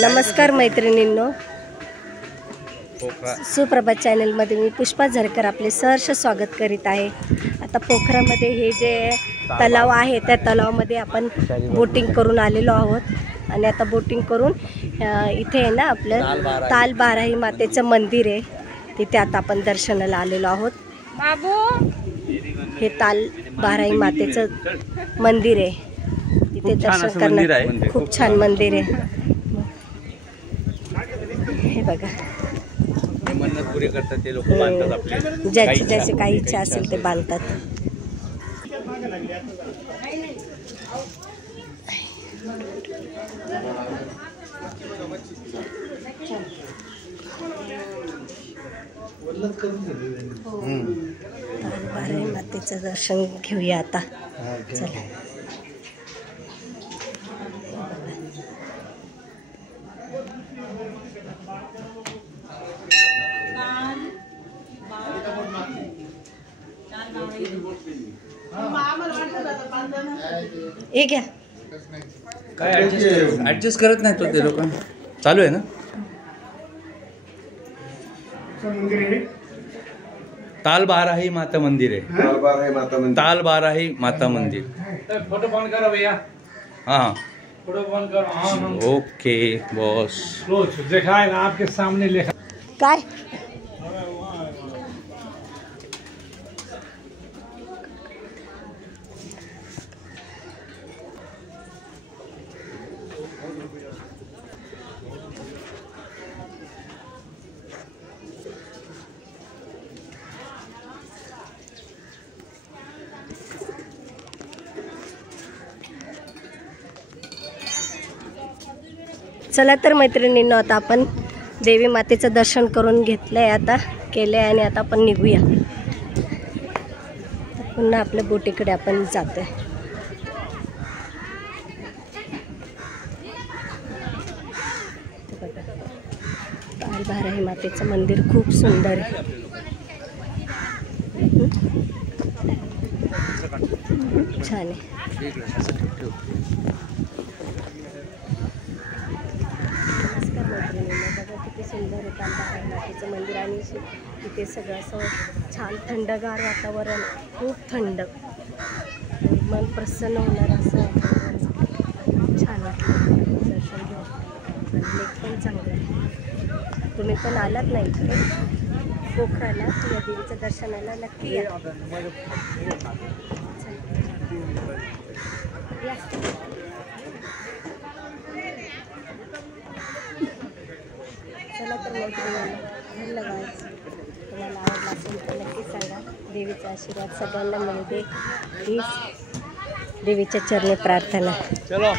नमस्कार मैत्रिणींनो, सुप्रभात चॅनलमध्ये मी पुष्पा झरकर आपले सहर्ष स्वागत करीत आहे। आता पोखरामध्ये हे जे तलाव आहे त्या तलावामध्ये आपण बोटिंग करून आलेलो आहोत आणि आता बोटिंग करून इथे आहे ना आपलं ताल बाराही मातेचं मंदिर आहे, तिथे आता आपण दर्शनाला आलेलो आहोत। हे ताल बाराही मातेचं मंदिर आहे, तिथे दर्शन करण्यात खूप छान मंदिर आहे। हे बघा, मन्नत पुरी करतात ते लोक, बांधतात आपले ज्याची ज्याची काही इच्छा असेल ते बांधतात। बाराही मातेचं दर्शन घेऊया आता, चला। एक काय ऍडजस्ट करत नाही तो, ते लोक चालू आहे ना। ताल बाराही माता मंदिर है, ताल बाराही माता मंदिर। फोटो बंद करो भैया। हाँ फोटो बंद करो। हाँ ओके बॉस, देखा है ना आपके सामने लिखा काय चला तर मैत्रिणींनो, आता आपण देवी मातेचं दर्शन करून घेतलंय, आता केलंय आणि आता आपण निघूया। पुन्हा आपल्या बोटीकडे आपण जातोय। ताल बाराही मातेचं मंदिर खूप सुंदर आहे, छान आहे। किती सुंदर आहे ताल बाराही मातेचं मंदिर, आणि तिथे सगळं असं छान थंडगार वातावरण, खूप थंड, मन प्रसन्न होणार असं छान वाटलं दर्शन घेऊन। आणि लेक पण चांगलं आहे, तुम्ही पण आलात नाही इथे पोखराला या देवीच्या दर्शनाला नक्की या। चला तर मैत्रिणींना तुम्हाला आवडला असेल तर नक्की सांगा। देवीचा आशीर्वाद सगळ्यांना मिळू दे, हीच देवीच्या चरणी प्रार्थना। चलो।